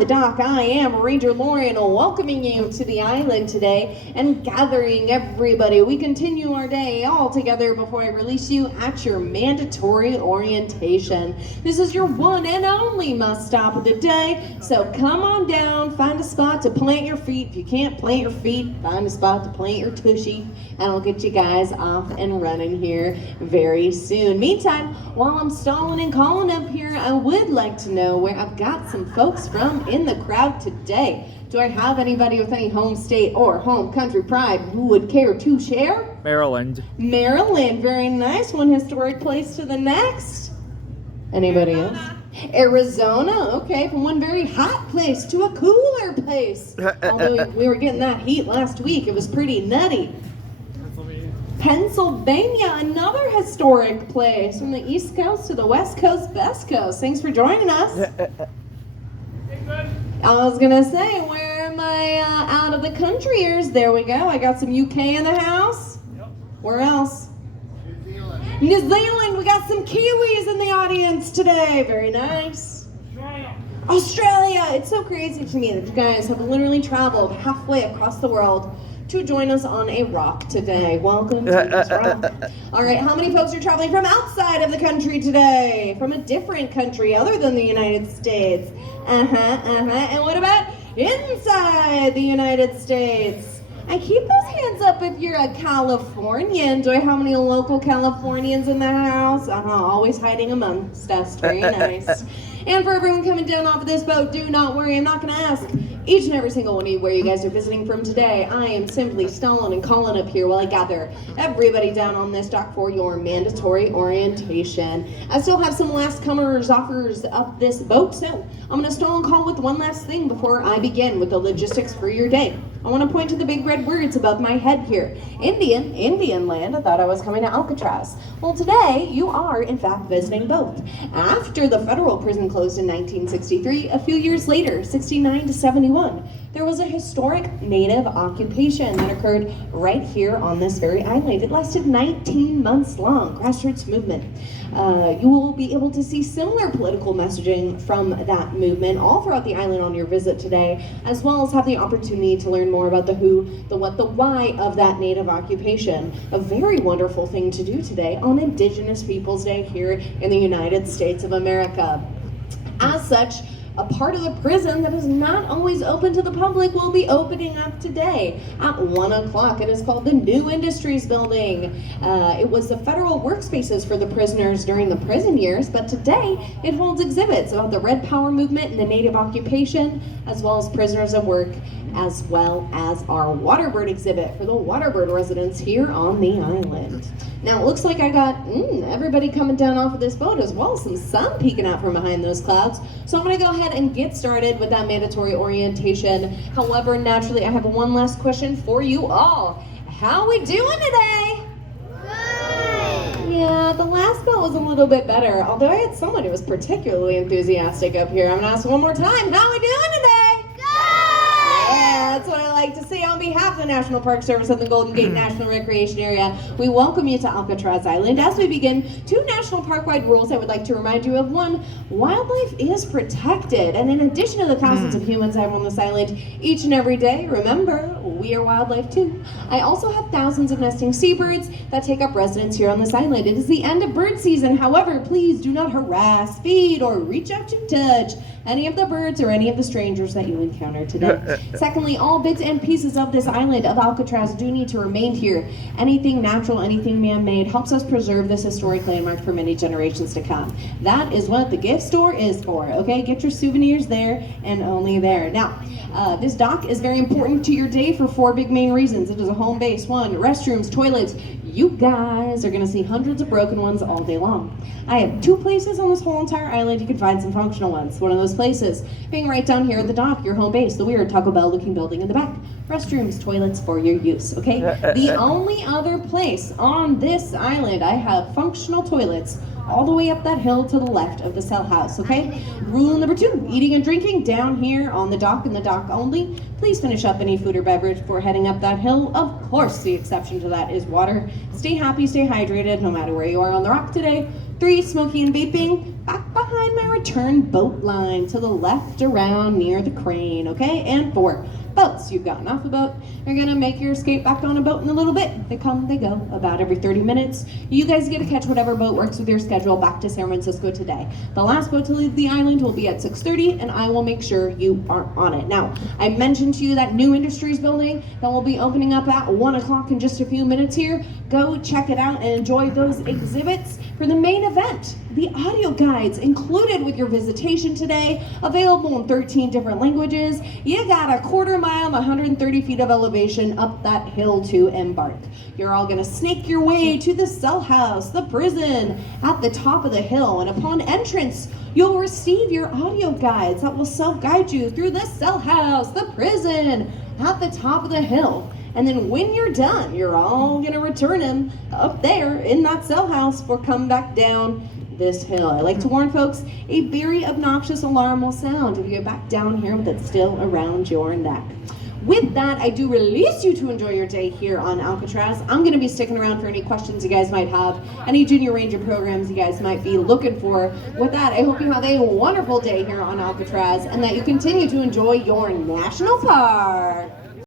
the dock, I am Ranger Lauren, welcoming you to the island today and gathering everybody. We continue our day all together before I release you at your mandatory orientation. This is your one and only must stop of the day, so come on down, find a spot to plant your feet. If you can't plant your feet, find a spot to plant your tushy, and I'll get you guys off and running here very soon. Meantime, while I'm stalling and calling up here, I would like to know where I've got some folks from in the crowd today. Do I have anybody with any home state or home country pride who would care to share? Maryland. Maryland, very nice. One historic place to the next. Anybody else? Arizona, okay, from one very hot place to a cooler place. Although we were getting that heat last week, it was pretty nutty. Pennsylvania, another historic place, from the East Coast to the West Coast, best coast. Thanks for joining us. I was gonna say, where are my out of the countryers? There we go. I got some UK in the house. Yep. Where else? New Zealand. We got some Kiwis in the audience today. Very nice. Australia. It's so crazy to me that you guys have literally traveled halfway across the world to join us on a rock today. Welcome to this rock. All right, how many folks are traveling from outside of the country today? From a different country other than the United States? And what about inside the United States? I keep those hands up if you're a Californian. Do I have any local Californians in the house? Always hiding amongst us. Very nice. And for everyone coming down off of this boat, do not worry, I'm not going to ask each and every single one of you where you guys are visiting from today. I am simply stalling and calling up here while I gather everybody down on this dock for your mandatory orientation. I still have some last comers offers up this boat, so I'm going to stall and call with one last thing before I begin with the logistics for your day. I want to point to the big red words above my head here. Indian land. I thought I was coming to Alcatraz. Well, today you are, in fact, visiting both. After the federal prison closed in 1963, a few years later, 69 to 71, there was a historic native occupation that occurred right here on this very island. It lasted 19 months long, grassroots movement. You will be able to see similar political messaging from that movement all throughout the island on your visit today, as well as have the opportunity to learn more about the who, the what, the why of that native occupation. A very wonderful thing to do today on Indigenous Peoples Day here in the United States of America. As such, a part of the prison that is not always open to the public will be opening up today at 1 o'clock. It is called the New Industries Building. It was the federal workspaces for the prisoners during the prison years, but today it holds exhibits about the Red Power movement and the native occupation, as well as prisoners of work, as well as our Waterbird exhibit for the Waterbird residents here on the island. Now it looks like I got everybody coming down off of this boat, as well as some sun peeking out from behind those clouds. So I'm going to go ahead and get started with that mandatory orientation. However, naturally, I have one last question for you all. How we doing today? Good. Yeah, the last boat was a little bit better, although I had someone who was particularly enthusiastic up here. I'm going to ask one more time. How we doing today? That's what I like to see. On behalf of the National Park Service and the Golden Gate National Recreation Area, we welcome you to Alcatraz Island. As we begin, 2 national park-wide rules I would like to remind you of. 1, wildlife is protected. And in addition to the thousands of humans I have on this island each and every day, remember, we are wildlife too. I also have thousands of nesting seabirds that take up residence here on this island. It is the end of bird season. However, please do not harass, feed, or reach out to touch any of the birds or any of the strangers that you encounter today. Secondly, all bits and pieces of this island of Alcatraz do need to remain here. Anything natural, anything man-made helps us preserve this historic landmark for many generations to come. That is what the gift store is for, okay? Get your souvenirs there and only there. Now, this dock is very important to your day for 4 big main reasons. It is a home base. 1, restrooms, toilets. You guys are gonna see hundreds of broken ones all day long. I have 2 places on this whole entire island you can find some functional ones. One of those places being right down here at the dock, your home base, the weird Taco Bell looking building in the back. Restrooms, toilets for your use, okay? The only other place on this island I have functional toilets all the way up that hill to the left of the cell house, okay? Rule number 2, eating and drinking down here on the dock and the dock only. Please finish up any food or beverage before heading up that hill. Of course, the exception to that is water. Stay happy, stay hydrated, no matter where you are on the rock today. 3, smoking and vaping, back behind my return boat line, to the left around near the crane, okay? And 4, boats. You've gotten off the boat. You're gonna make your escape back on a boat in a little bit. They come, they go, about every 30 minutes. You guys get to catch whatever boat works with your schedule back to San Francisco today. The last boat to leave the island will be at 6:30, and I will make sure you are on it. Now, I mentioned to you that new industries building that will be opening up at 1 o'clock in just a few minutes here. Go check it out and enjoy those exhibits. For the main event, the audio guides included with your visitation today, available in 13 different languages. You got a quarter mile and 130 feet of elevation up that hill to embark. You're all gonna snake your way to the cell house, the prison, at the top of the hill, and upon entrance, you'll receive your audio guides that will self-guide you through the cell house, the prison, at the top of the hill. And then when you're done, you're all gonna return him up there in that cell house for come back down this hill. I like to warn folks, a very obnoxious alarm will sound if you get back down here with it still around your neck. With that, I do release you to enjoy your day here on Alcatraz. I'm gonna be sticking around for any questions you guys might have, any junior ranger programs you guys might be looking for. With that, I hope you have a wonderful day here on Alcatraz and that you continue to enjoy your national park.